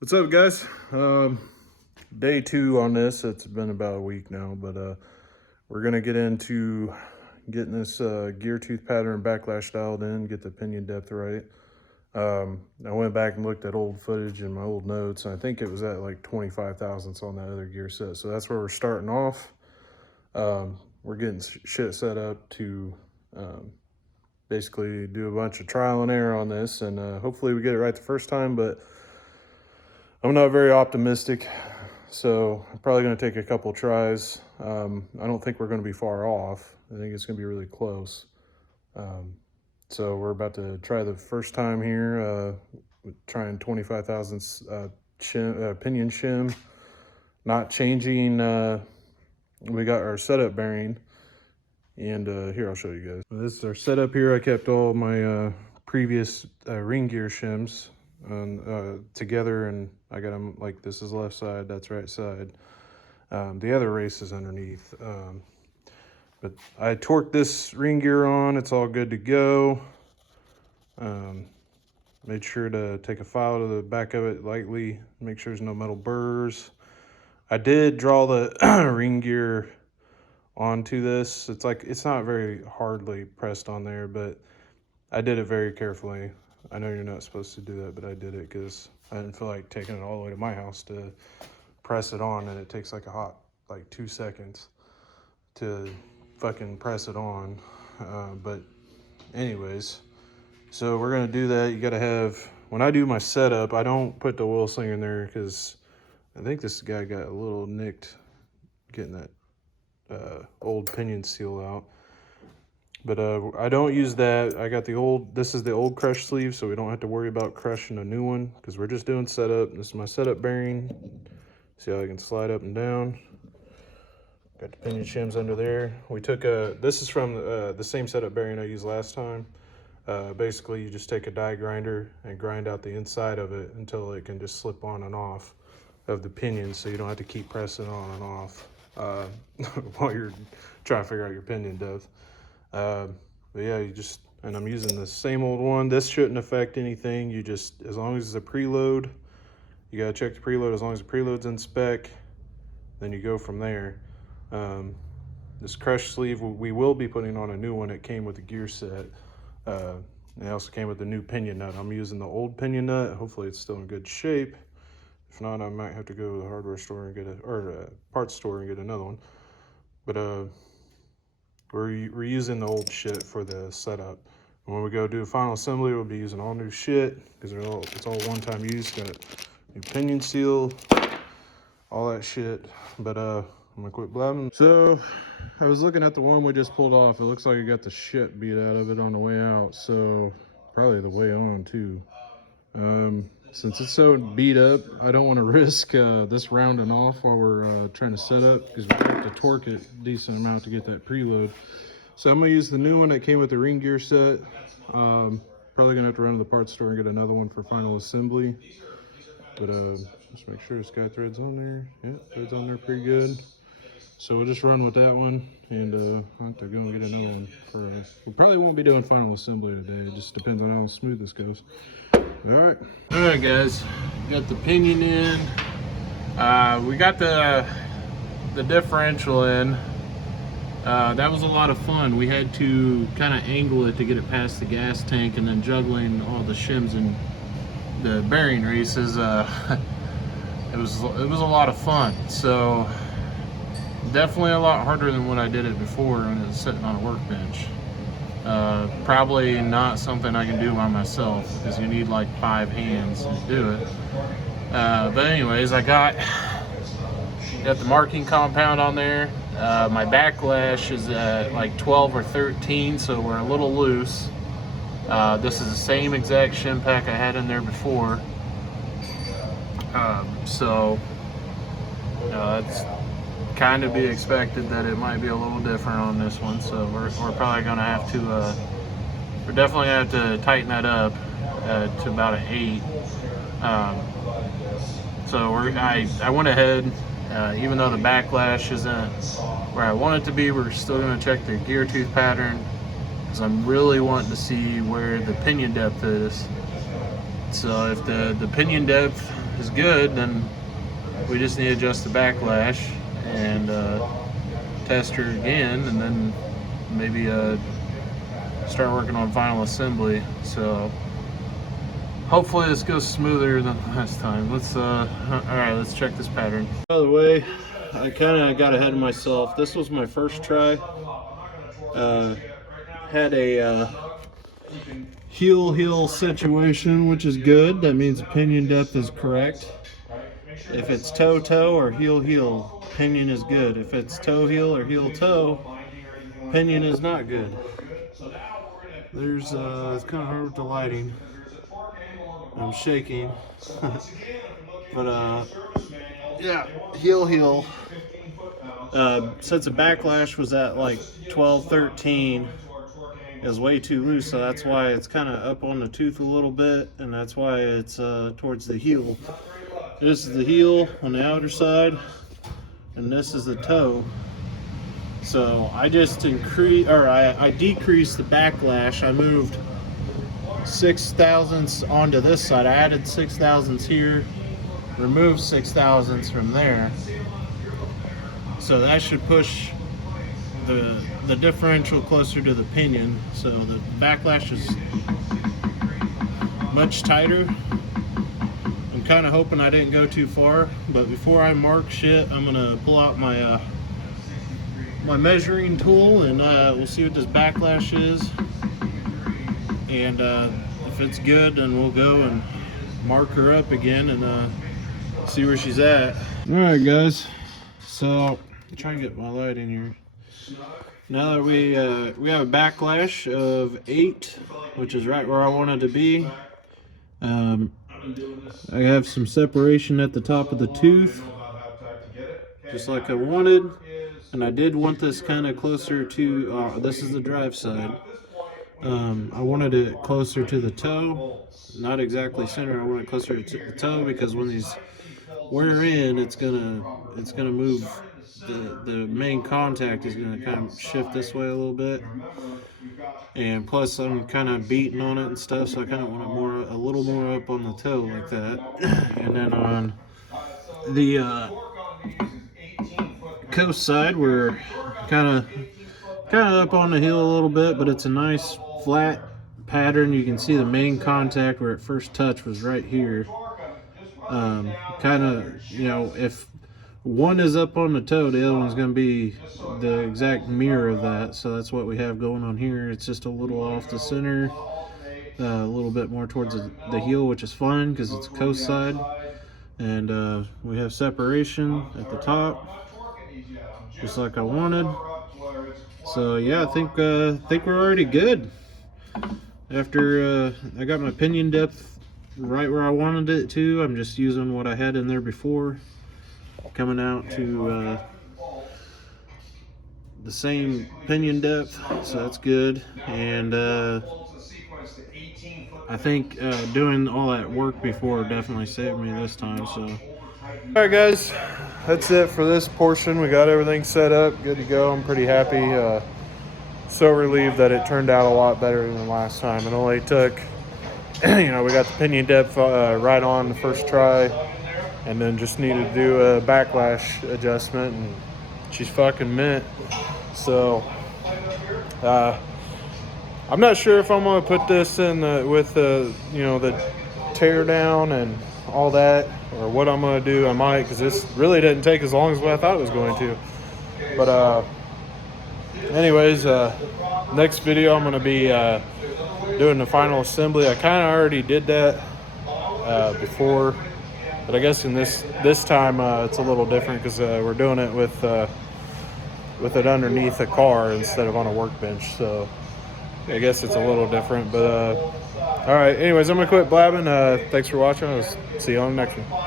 What's up, guys? Day two on this. It's been about a week now, but we're gonna get into getting this gear tooth pattern backlash dialed in, get the pinion depth right. I went back and looked at old footage and my old notes, and I think it was at like 25 thousandths on that other gear set. So that's where we're starting off. We're getting shit set up to basically do a bunch of trial and error on this, and hopefully we get it right the first time, but I'm not very optimistic, so I'm probably going to take a couple tries. I don't think we're going to be far off. I think it's going to be really close. So we're about to try the first time here, trying 25 thousandths pinion shim, not changing. We got our setup bearing, and here I'll show you guys. This is our setup here. I kept all my previous ring gear shims together, and I got them like this is left side, that's right side. The other race is underneath. But I torqued this ring gear on, it's all good to go. Made sure to take a file to the back of it lightly, make sure there's no metal burrs. I did draw the ring gear onto this. It's not very hardly pressed on there, but I did it very carefully. I know you're not supposed to do that, but I did it because I didn't feel like taking it all the way to my house to press it on, and it takes like 2 seconds to fucking press it on. But anyways, so we're gonna do that. You gotta have, when I do my setup, I don't put the oil slinger in there because I think this guy got a little nicked getting that old pinion seal out. But I don't use that. I got this is the old crush sleeve, so we don't have to worry about crushing a new one because we're just doing setup. This is my setup bearing. See how I can slide up and down. Got the pinion shims under there. We took this is from the same setup bearing I used last time. Basically, you just take a die grinder and grind out the inside of it until it can just slip on and off of the pinion, so you don't have to keep pressing on and off while you're trying to figure out your pinion depth. But yeah, and I'm using the same old one. This shouldn't affect anything. As long as it's a preload, you gotta check the preload. As long as the preload's in spec, then you go from there. This crush sleeve, we will be putting on a new one. It came with the gear set. It also came with the new pinion nut. I'm using the old pinion nut. Hopefully it's still in good shape. If not, I might have to go to the hardware store and parts store and get another one. But we're using the old shit for the setup. And when we go do final assembly, we'll be using all new shit because it's all one-time use. Got new pinion seal, all that shit. But I'm gonna quit blabbing. So I was looking at the one we just pulled off. It looks like it got the shit beat out of it on the way out, so probably the way on too. Since it's so beat up, I don't want to risk this rounding off while we're trying to set up, because we have to torque it a decent amount to get that preload. So I'm going to use the new one that came with the ring gear set. Probably going to have to run to the parts store and get another one for final assembly. But just make sure this guy thread's on there. Yeah, thread's on there pretty good. So we'll just run with that one, and I'll have to go and get another one. We probably won't be doing final assembly today. It just depends on how smooth this goes. All right, guys, got the pinion in. We got the differential in. That was a lot of fun. We had to kind of angle it to get it past the gas tank, and then juggling all the shims and the bearing races. It was a lot of fun. So definitely a lot harder than when I did it before when it was sitting on a workbench. Probably not something I can do by myself because you need like 5 hands to do it. But anyways, I got the marking compound on there. My backlash is at like 12 or 13, so we're a little loose. This is the same exact shim pack I had in there before. So that's kind of be expected that it might be a little different on this one, so we're probably gonna have to we're definitely gonna have to tighten that up to about an 8. So I went ahead, even though the backlash isn't where I want it to be, we're still gonna check the gear tooth pattern because I'm really wanting to see where the pinion depth is. So if the pinion depth is good, then we just need to adjust the backlash and test her again, and then maybe start working on final assembly. So hopefully this goes smoother than last time. Let's all right, let's check this pattern. By the way, I kind of got ahead of myself. This was my first try. Had a heel situation, which is good. That means the pinion depth is correct. If it's toe or heel, pinion is good. If it's toe heel or heel toe, pinion is not good. There's it's kind of hard with the lighting. I'm shaking. But yeah, heel. Since the backlash was at like 12-13, is way too loose, so that's why it's kind of up on the tooth a little bit, and that's why it's towards the heel. This is the heel on the outer side, and this is the toe. So I just I decreased the backlash. I moved 6 thousandths onto this side. I added 6 thousandths here, removed 6 thousandths from there. So that should push the differential closer to the pinion. So the backlash is much tighter. I'm kind of hoping I didn't go too far, but before I mark shit, I'm gonna pull out my my measuring tool, and we'll see what this backlash is, and if it's good, then we'll go and mark her up again and see where she's at. All right, guys, so try and get my light in here. Now that we have a backlash of 8, which is right where I wanted to be. I have some separation at the top of the tooth, just like I wanted, and I did want this kind of closer to, this is the drive side. I wanted it closer to the toe, not exactly center. I want it closer to the toe because when these wear in, it's gonna move. The main contact is gonna kind of shift this way a little bit, and plus I'm kind of beating on it and stuff, so I kind of want it a little more up on the toe like that. And then on the coast side, we're kind of up on the heel a little bit, but it's a nice flat pattern. You can see the main contact where it first touched was right here. Kind of, you know, if one is up on the toe, the other one's going to be the exact mirror of that. So that's what we have going on here. It's just a little off the center, a little bit more towards the heel, which is fine because it's coast side. And we have separation at the top, just like I wanted. So yeah, I think we're already good. After I got my pinion depth right where I wanted it to, I'm just using what I had in there before, coming out to the same pinion depth, so that's good. And I think doing all that work before definitely saved me this time. So all right, guys, that's it for this portion. We got everything set up, good to go. I'm pretty happy. So relieved that it turned out a lot better than last time. It only took you know, we got the pinion depth right on the first try, and then just needed to do a backlash adjustment, and she's fucking mint. So I'm not sure if I'm gonna put this in with the, you know, the tear down and all that, or what I'm gonna do. I might, because this really didn't take as long as what I thought it was going to. But anyways, next video I'm gonna be doing the final assembly. I kind of already did that before, but I guess in this time it's a little different because we're doing it with it underneath a car instead of on a workbench. So I guess it's a little different. But all right, anyways, I'm gonna quit blabbing. Thanks for watching. I'll see you on the next one.